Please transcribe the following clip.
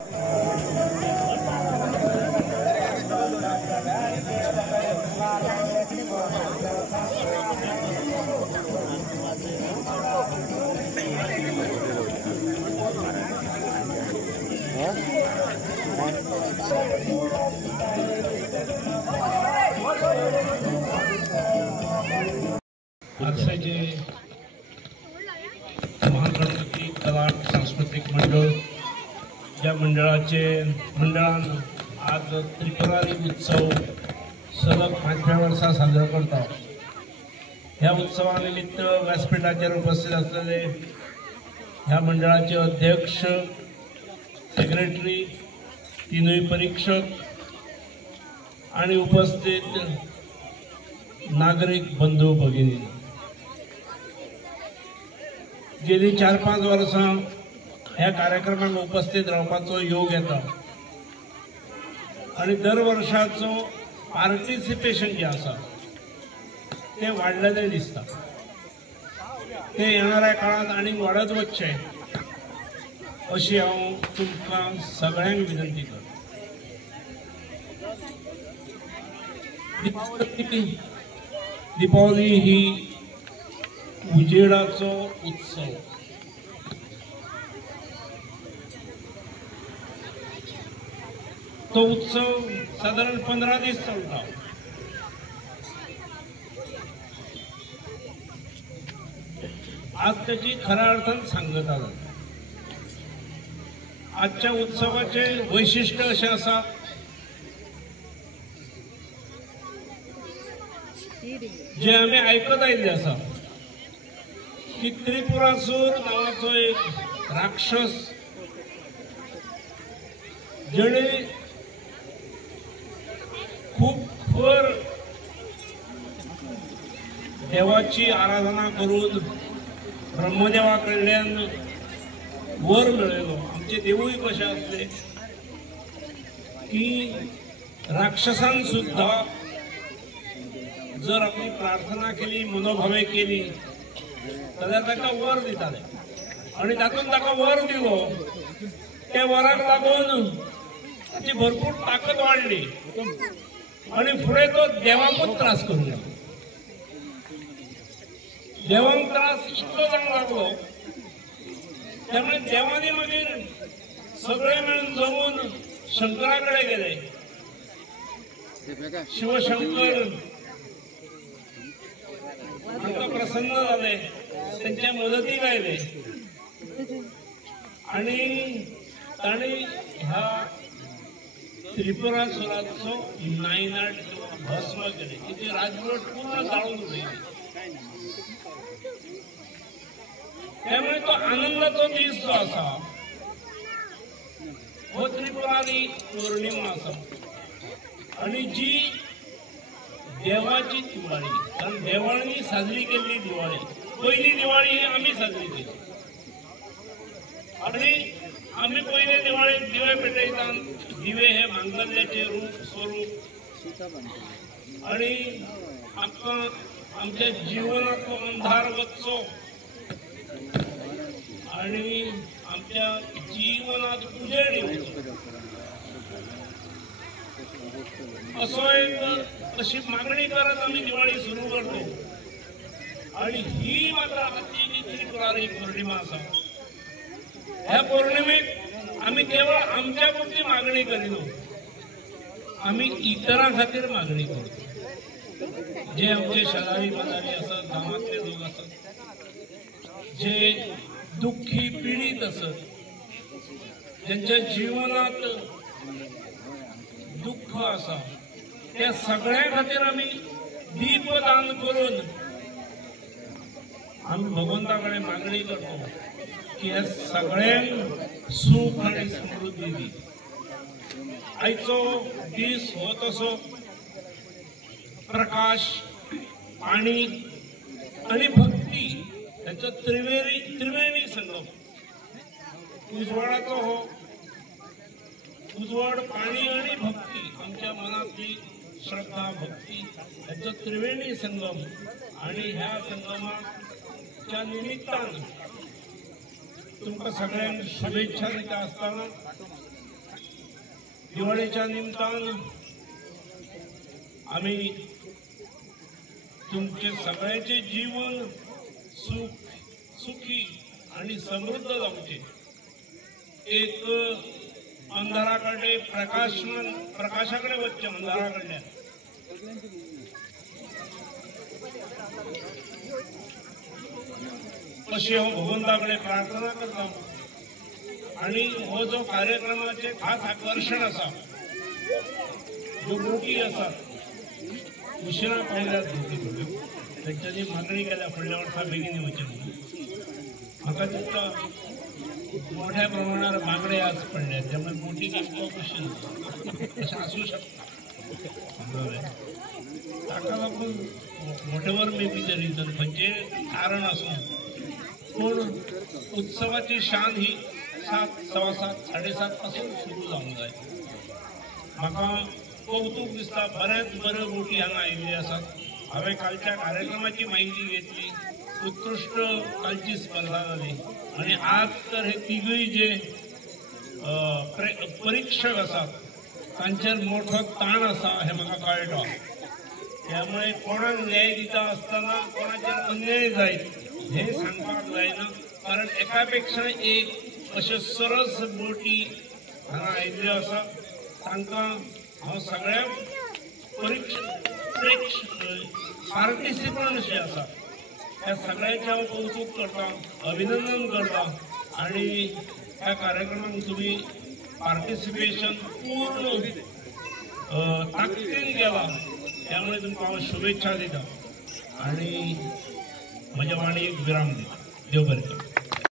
आजचे महागणपती कला सांस्कृतिक मंडळ या मंडळान आज त्रिपुरारी उत्सव सलग 5व्या वर्सा साजरा करता। ह्या उत्सवानिमित्त व्यासपीठाचेर उपस्थित असलेले ह्या मंडळाचे अध्यक्ष, सेक्रेटरी, तीनही परीक्षक आणि उपस्थित नागरिक बंधू भगिनी, गेली 4-5 वर्सां ह्या कार्यक्रमाक उपस्थित रावपाचो योग येता आणि दर वर्षाचो पार्टिसिपेशन जे आसा ते वाडलेले दिसता। ते येणाऱ्या काळात आनी वाडत वचचे अशी हांव तुमकां सगळ्यांक विनंती करता। दीपावली ही उजेडाचो उत्सव। तो उत्सव साधारण 15 दीस चलता। आज त्याची खऱ्या अर्थान सांगता जाता। आजच्या उत्सवाचे वैशिष्ट्य असे आसा जे आम्ही ऐकत आयिल्ले आसा की त्रिपुरासूर नावाचो एक राक्षस जेणे खूप खर देवाची आराधना करून ब्रह्मदेवा कडल्यान वर मेळयलो। आमचे देवूय कशे आसले की राक्षसान सुद्धा जर आपली प्रार्थना केली, मनोभावे केली जाल्यार ताका वर दिताले आणि तातूंत ताका वर दिलो। त्या वराक लागून ताची भरपूर ताकद वाडली आणि फुडें तो देवाकूच त्रास करूंक लागलो। देवाक त्रास इतलो जावंक लागलो त्यामुळे देवानी मागीर सगळे मेळून जमून शंकरा कडेन गेले। शिवशंकर तांकां प्रसन्न जाले, त्यांच्या मदतीक आयले आणि तांणी ह्या त्रिपुरासुराचो नायनाट भस्म केले। तिची राजवट पूर्ण जाळून उडयली। त्यामुळे तो आनंदाचो दीस जो आसा हो त्रिपुरारी पौर्णिमा आसा आणि जी देवाची दिवाळी, कारण देवाळांनी साजरी केल्ली दिवाळी, पहिली दिवाळी ही आम्ही साजरी केली आणि आम्ही पहिले दिवाळेक दिवे पेटयतात। दिवे हे मांगल्याचे रूप स्वरूप आणि आमकां आमच्या जीवनातलो अंधार वचचो आणि आमच्या जीवनात उजेड येवचो असो एक अशी मागणी करत आम्ही दिवाळी सुरू करतो। आणि ही मात्र आजची जी त्रिपुरारी पौर्णिमा आसा ह्या पौर्णिमेक आम्ही केवळ आमच्या पुरती मागणी करिना, आम्ही इतरां खातीर मागणी करतो। जे आमचे शेजारी पाजारी आसत, गांवांतले लोक आसत, जे दुःखी पीडित असत, ज्यांच्या जीवनात दुःख आसा, त्या सगळ्या खातीर आम्ही दीपदान करून आम्ही भगवंताकडे मागणी करतो की ह्या सगळ्यांक सुख आणि समृद्धी दी। आयचो दीस हो तसो प्रकाश, पाणी आणि भक्ती याचा त्रिवेणी संगम। उजवाडाचो हो उजवाड, पाणी आणि भक्ती, आमच्या मनातली श्रद्धा भक्ती याचा त्रिवेणी संगम। आणि ह्या संगमाच्या निमित्तान तुमकां सगळ्यांक शुभेच्छा दिता आसतना दिवाळीच्या निमतान आम्ही तुमचे सगळ्यांचे जीवन सुखी आणि समृद्ध जावचे एक अंधाराकडे प्रकाशाकडे वच्चे अंधाराकडल्या अशी हो भगवंताकडे प्रार्थना करता आणि हो जो कार्यक्रमाचे खास आकर्षण असा जो बोटी असा उशिरा पाहिल्यात बोटी त्यांच्यानी मागणी केल्या फुडल्या वर्सा बेगीन येवचे म्हाका दिसता मोठ्या प्रमाणावर मागणे आज पडल्या त्यामुळे बोटी किंवा उशीर अशें आसूं शकता ताका लागून मोठेवर मे बी द रिजन म्हणजे कारण आसूं पूण उत्सवाची शान ही 7, 7:15, 7:30 पासून सुरू जावंक जाय म्हाका कौतुक दिसता बऱ्याच बऱ्यो बोटी हांगा आयिल्ल्यो आसात हांवें कालच्या कार्यक्रमाची माहिती घेतली उत्कृष्ट कालची स्पर्धा जाली आणि आज तर हे तिगूय जे परीक्षक आसात तांचेर मोठो ताण आसा हे म्हाका कळटा त्यामुळे कोणाक न्याय दिता आसतना कोणाचेर अन्याय जायत हे सांगपाक जायना कारण एका पेक्षा एक अशे सरस बोटी हांगा आयिल्ल्यो आसा तांकां हांव सगळ्या पार्टिसिपंट जे आसा त्या सगळ्यांचे हांव कौतुक करता अभिनंदन करता आणि ह्या कार्यक्रमाक तुम्ही पार्टिसिपेशन पूर्ण ताकदीन केला त्यामुळे तुमकां हांव शुभेच्छा दिता आणि म्हज्या वाणीक विराम दिता देव बरें करूं.